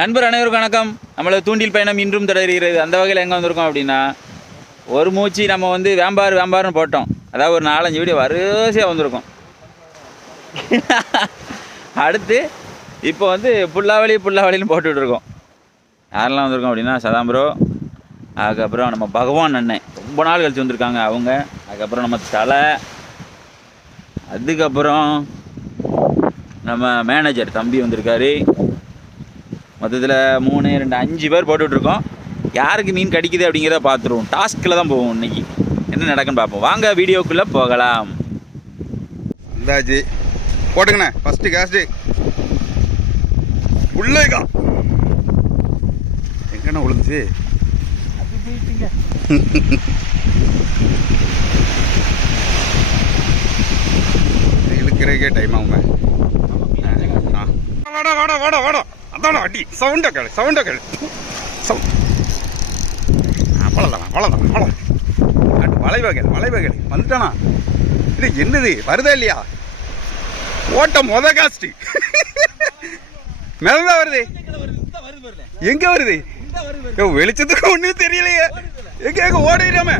நண்பர் அனைவருக்கும் வணக்கம். நம்மளை தூண்டில் பயணம் இன்றும் தொடர்கிறது. அந்த வகையில் எங்கே வந்திருக்கோம் அப்படின்னா, ஒரு மூச்சு நம்ம வந்து வேம்பாருன்னு போட்டோம். அதாவது ஒரு 4-5 வீடியோ வரிசையாக வந்திருக்கோம். அடுத்து இப்போ வந்து புல்லாவளின்னு போட்டுட்ருக்கோம். யாரெல்லாம் வந்திருக்கோம் அப்படின்னா, சதாம் ப்ரோ, அதுக்கப்புறம் நம்ம பகவான் அண்ணன் ரொம்ப நாள் கழிச்சு வந்திருக்காங்க அவங்க, அதுக்கப்புறம் நம்ம தலை, அதுக்கப்புறம் நம்ம மேனேஜர் தம்பி வந்திருக்காரு. மொத்தத்தில் 3, 2, 5 பேர் போட்டுட்ருக்கோம். யாருக்கு மீன் கிடைக்குது அப்படிங்கிறத பார்த்துருவோம். டாஸ்கில் தான் போவோம். இன்றைக்கி என்ன நடக்குன்னு பார்ப்போம். வாங்க வீடியோக்குள்ளே போகலாம். இந்தாச்சு போட்டுங்கண்ணே. ஃபஸ்ட்டு கேஸ்ட்டு உள்ளேக்கா எங்கண்ணா விழுந்துச்சு? இழுக்கிறதுக்கே டைம் ஆகுங்க. வாடா அதான அடி சவுண்டா கேளு அவ்வளோதான் வளைவகை வந்துட்டானா? இது என்னது வருதா இல்லையா? ஓட்டம் மொத காஸ்ட் மேலதான் வருது. எங்க வருது? வெளிச்சத்துக்கு ஒன்றும் தெரியலையே. எங்க ஓடிடாம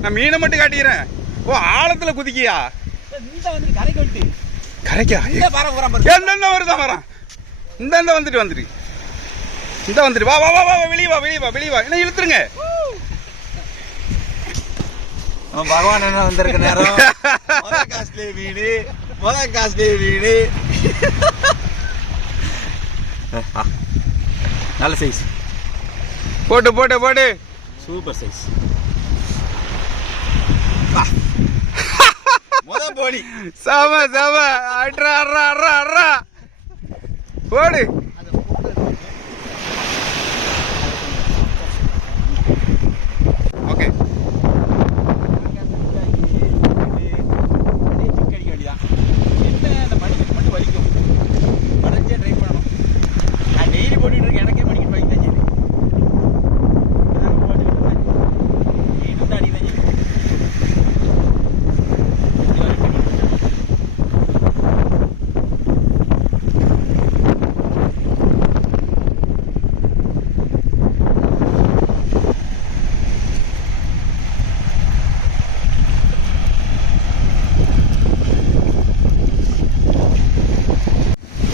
நான் மீனை மட்டும் காட்டிக்கிறேன். ஓ ஆழத்துல குதிக்கியா? கரைக்கா எந்தெந்த வருதான் வரான். இந்த வந்துட்டு வா வெளியே வா என்ன இழுத்துருங்க. பகவான் என்ன வந்திருக்க நேரம் காஸ்ட்லி வீடு நல்ல சைஸ் போட்டு சூப்பர் சைஸ். போடி சம போடு. ஓகே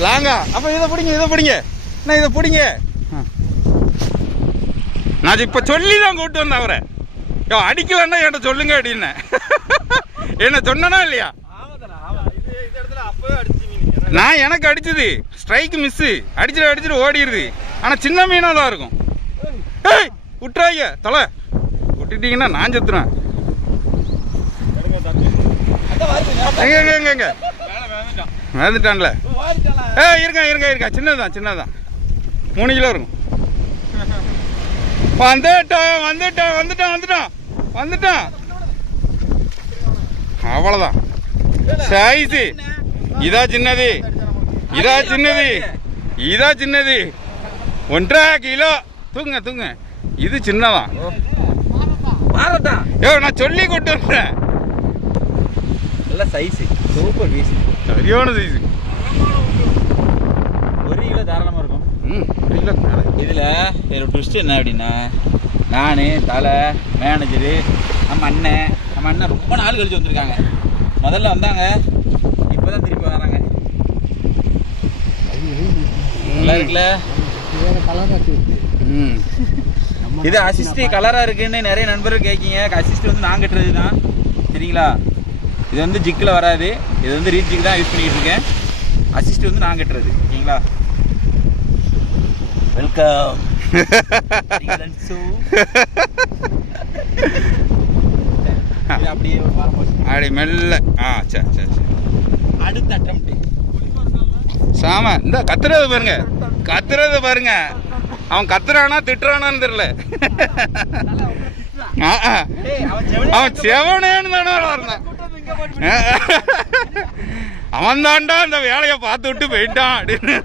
லாங்க. அப்ப இதை பிடிங்க நான் இதை பிடிங்க. நான் இப்ப சொல்லி தான் கூப்பிட்டு வந்தேன் அவரை. அடிக்கலன்னா என்கிட்ட சொல்லுங்க அப்படின்னு. என்ன சொன்னா இல்லையா? நான் எனக்கு அடிச்சது ஸ்ட்ரைக் மிஸ். அடிச்சுட்டு ஓடிடுது. ஆனா சின்ன மீனா தான் இருக்கும். விட்டுறாங்க தலை. விட்டுட்டீங்கன்னா நான் செத்துறேன். எங்க வந்துட்டான்ல. இருக்கா சின்னதான் 3 கிலோ இருக்கும். வந்துட்டான். அவ்வளவுதான் சைஸ். இதா சின்னது 1.5 கிலோ. தூங்க இது சின்னதான். நான் சொல்லி கொண்டு வந்தேன். நல்ல சைஸ், சூப்பர் பீஸ், சரியான சைஸ். 1 கிலோ தாராளமாக இருக்கும். 1 கிலோ. இதில் ஒரு ட்விஸ்ட் என்ன அப்படின்னா, நான் தலை, மேனேஜரு, நம்ம அண்ணன் ரொம்ப நாள் கழிச்சு வந்திருக்காங்க. முதல்ல வந்தாங்க, இப்போ தான் திருப்பி வராங்க. நல்லா இருக்குல்ல? இது அசிஸ்ட் கலராக இருக்குன்னு நிறைய நண்பர்கள் கேட்கீங்க. அசிஸ்ட் வந்து நான் கட்டுறது தான், சரிங்களா? இது வந்து ஜிக்கில் வராது. இது வந்து ரீட் ஜிக் தான் யூஸ் பண்ணிக்கிட்டு இருக்கேன். அசிஸ்ட் வந்து நான் கட்டுறது, ஓகேங்களா? வெல்கம். அப்படியே அப்படி மெல்ல. சரி அடுத்த அட்டம்ப்ட். சாம இந்த கத்துறது பாருங்க. அவன் கத்துறானா திட்டுறானான்னு தெரியல. அவன் செவனேன்னு தானே வரணும். அவன் தாண்டா இந்த வேலையை பார்த்து விட்டு போயிட்டான் அப்படின்னு.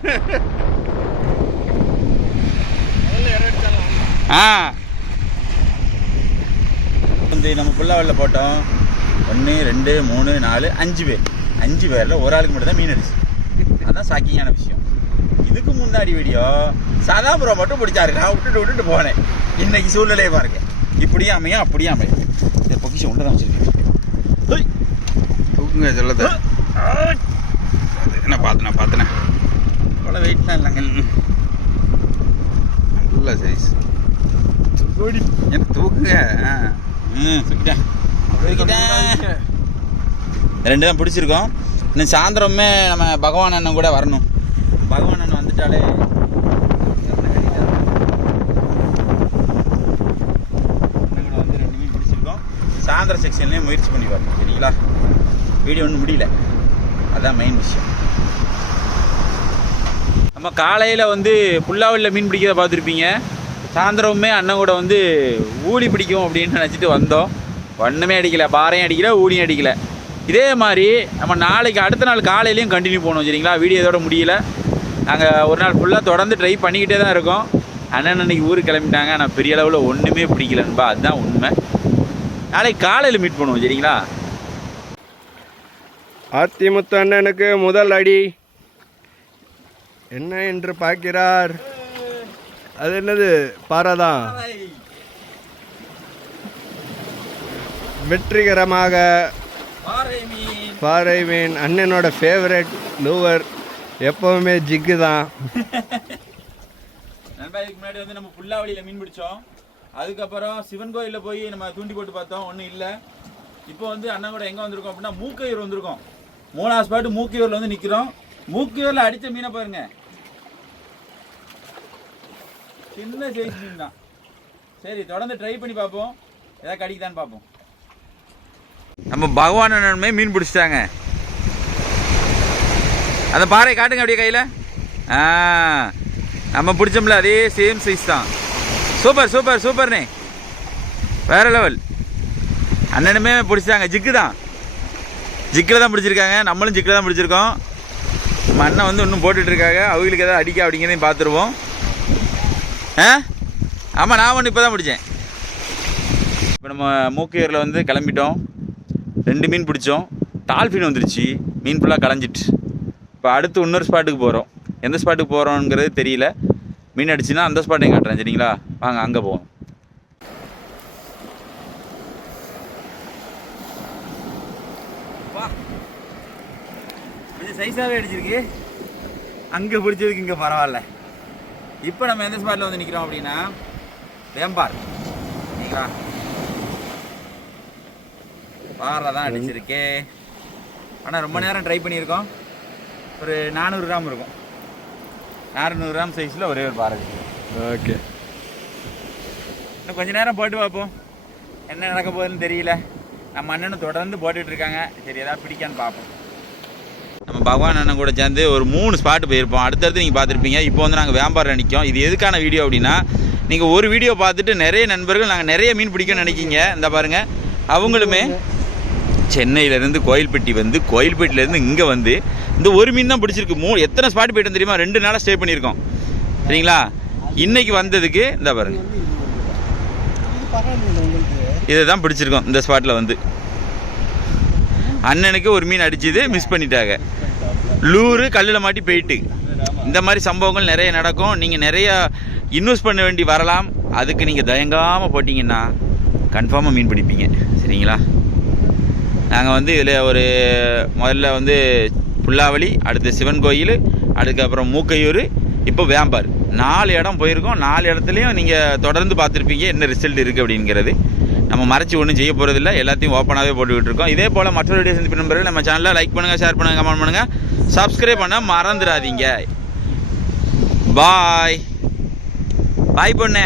நம்ம புல்லாவளில் போட்டோம். 1, 2, 3, 4, 5 பேர். 5 பேரில் ஒரு ஆளுக்கு மட்டும் தான் மீன் அடிச்சு. அதுதான் ஷாக்கிங்கான விஷயம். இதுக்கு முன்னாடி வீடியோ சதா ப்ரோ மட்டும் பிடிச்சாரு. நான் விட்டுட்டு போனேன். இன்னைக்கு சூழ்நிலையை பாருங்க. இப்படியே அமையும் அப்படியே அமையும். இந்த பொக்கிஷம் உள்ள தான் வச்சிருக்கேன். தூக்குங்க சொல்லத. நான் பார்த்தேன் அவ்வளோ வெயிட்லாம் இல்லைங்க. நல்ல சைஸ். என்ன தூக்குங்க. தூக்கிட்டேன். ரெண்டு தான் பிடிச்சிருக்கோம். இன்னும் சாயந்தரமே நம்ம பகவான் அண்ணன் கூட வரணும். பகவான் அண்ணன் வந்துட்டாலே சாயந்தர செக்ஷன்லேயே முயற்சி பண்ணி வரணும். சரிங்களா? வீடியோ ஒன்றும் முடியல. அதான் மெயின் விஷயம். நம்ம காலையில் வந்து புல்லாவலியில் மீன் பிடிக்கிறத பார்த்துருப்பீங்க. சாயந்தரமே அண்ணன் கூட வந்து ஊழி பிடிக்கும் அப்படின்னு நினச்சிட்டு வந்தோம். ஒன்றுமே அடிக்கலை, பாறையும் அடிக்கலை, ஊழியும் அடிக்கலை. இதே மாதிரி நம்ம நாளைக்கு அடுத்த நாள் காலையிலையும் கண்டினியூ பண்ணுவோம். சரிங்களா? வீடியோ இதோட முடியல. நாங்கள் ஒரு நாள் ஃபுல்லாக தொடர்ந்து ட்ரை பண்ணிக்கிட்டே தான் இருக்கோம். அண்ணன் அன்னைக்கு ஊருக்கு கிளம்பிட்டாங்க. ஆனால் பெரிய அளவில் ஒன்றுமே பிடிக்கலன்பா. அதுதான் உண்மை. நாளைக்கு காலையில் மீட் பண்ணுவோம். சரிங்களா? ஆத்திமுத்து அண்ணனுக்கு முதல் அடி என்ன என்று பார்க்கிறார். அது என்னது? பாறைதான். வெற்றிகரமாக பாறை மீன். அண்ணனோட ஃபேவரட் லூவர் எப்பவுமே ஜிக்கு தான். நண்பா, இதுக்கு முன்னாடி வந்து நம்ம புல்லாவலியில் மீன் பிடிச்சோம். அதுக்கப்புறம் சிவன் கோயிலில் போய் நம்ம தூண்டி போட்டு பார்த்தோம், ஒன்றும் இல்லை. இப்போ வந்து அண்ணன் கூட எங்கே வந்திருக்கோம் அப்படின்னா மூக்கையூர் வந்திருக்கோம். 3ஆவது ஸ்பாட்டு மூக்கையூரில் வந்து நிற்கிறோம். மூக்கையூரில் அடித்த மீனை பாருங்க. சின்ன சைஸ் மீன் தான். சரி, தொடர்ந்து ட்ரை பண்ணி பார்ப்போம். ஏதாவது கடிக்குதான்னு பார்ப்போம். நம்ம பகவான் அண்ணனுமே மீன் பிடிச்சிட்டாங்க. அந்த பாறை காட்டுங்க அப்படியே கையில். நம்ம பிடிச்சோம்ல அதே சேம் சைஸ் தான். சூப்பர் சூப்பர் சூப்பர்ண்ணே, வேற லெவல். அண்ணனுமே பிடிச்சிட்டாங்க. ஜிக்கு தான், ஜிக்கில் தான் பிடிச்சிருக்காங்க. நம்மளும் ஜிக்கில் தான் பிடிச்சிருக்கோம். நம்ம அண்ணன் வந்து இன்னும் போட்டுட்டு இருக்காங்க. அவங்களுக்கு எதாவது அடிக்க அப்படிங்கிறதையும் பார்த்துருவோம். ஆமாம், நான் ஒன்று இப்போ தான் பிடிச்சேன். இப்போ நம்ம மூக்கையூரில் வந்து கிளம்பிட்டோம். 2 மீன் பிடிச்சோம். டால்ஃபின் வந்துருச்சு. மீன் ஃபுல்லாக களைஞ்சிட்டு. இப்போ அடுத்து இன்னொரு ஸ்பாட்டுக்கு போகிறோம். எந்த ஸ்பாட்டுக்கு போகிறோங்கிறது தெரியல. மீன் அடிச்சுன்னா அந்த ஸ்பாட்டையும் காட்டுறேன். சரிங்களா? வாங்க அங்கே போவோம். கொஞ்சம் சைஸாகவே அடிச்சிருக்கு. அங்கே பிடிச்சதுக்கு இங்கே பரவாயில்ல. இப்போ நம்ம எந்த ஸ்பாட்டில் வந்து நிற்கிறோம் அப்படின்னா வேம்பார். சரிங்களா? பாரில் தான் அடிச்சிருக்கு. ஆனால் ரொம்ப நேரம் ட்ரை பண்ணியிருக்கோம். ஒரு 400 கிராம் இருக்கும். 400 கிராம் சைஸில் ஒரே ஒரு பாறை. ஓகே, இன்னும் கொஞ்சம் நேரம் போட்டு பார்ப்போம். என்ன நடக்க போகுதுன்னு தெரியல. நம்ம அண்ணனும் தொடர்ந்து போட்டுட்டு இருக்காங்க. சரி, ஏதாவது பிடிக்கான்னு பார்ப்போம். நம்ம பகவான் அண்ணன் கூட சேர்ந்து ஒரு 3 ஸ்பாட்டு போயிருப்போம். அடுத்தடுத்து நீங்கள் பார்த்துருப்பீங்க. இப்போ வந்து நாங்கள் வியாபாரம் நிற்கும். இது எதுக்கான வீடியோ அப்படின்னா, நீங்கள் ஒரு வீடியோ பார்த்துட்டு நிறைய நண்பர்கள் நாங்கள் நிறைய மீன் பிடிக்கணும்னு நினைக்கிங்க. இந்த பாருங்கள், அவங்களுமே சென்னையிலேருந்து கோயில்பட்டி வந்து, கோயில்பட்டியிலேருந்து இங்கே வந்து இந்த ஒரு மீன் தான் பிடிச்சிருக்கு. எத்தனை ஸ்பாட் போய்ட்டு தெரியுமா? 2 நாளாக ஸ்டே பண்ணியிருக்கோம். சரிங்களா? இன்னைக்கு வந்ததுக்கு இந்த பாருங்க, இதை தான் பிடிச்சிருக்கோம். இந்த ஸ்பாட்டில் வந்து அண்ணனுக்கு ஒரு மீன் அடிச்சது மிஸ் பண்ணிட்டாங்க. லூரு கல்லில் மாட்டி போயிட்டு. இந்த மாதிரி சம்பவங்கள் நிறைய நடக்கும். நீங்கள் நிறையா இன்வெஸ்ட் பண்ண வேண்டி வரலாம். அதுக்கு நீங்கள் தயங்காமல் போட்டிங்கன்னா கன்ஃபார்மாக மீன் பிடிப்பீங்க. சரிங்களா? நாங்கள் வந்து இதில் ஒரு முதல்ல வந்து புல்லாவலி, அடுத்து சிவன் கோயில், அதுக்கப்புறம் மூக்கையூர், இப்போ வேம்பார், 4 இடம் போயிருக்கோம். 4 இடத்துலையும் நீங்கள் தொடர்ந்து பார்த்துருப்பீங்க என்ன ரிசல்ட் இருக்குது அப்படிங்கிறது. நம்ம மறைச்சி ஒன்றும் செய்ய போகிறதில்ல. எல்லாத்தையும் ஓப்பனாகவே போட்டுக்கிட்டு இருக்கோம். இதே போல் மற்றொரு வீடியோ சந்திப்பு நண்பர்கள் நம்ம சேனலில் லைக் பண்ணுங்கள், ஷேர் பண்ணுங்கள், கமெண்ட் பண்ணுங்கள், சப்ஸ்கிரைப் பண்ண மறந்துடாதீங்க. பாய் பாய் பொண்ணு.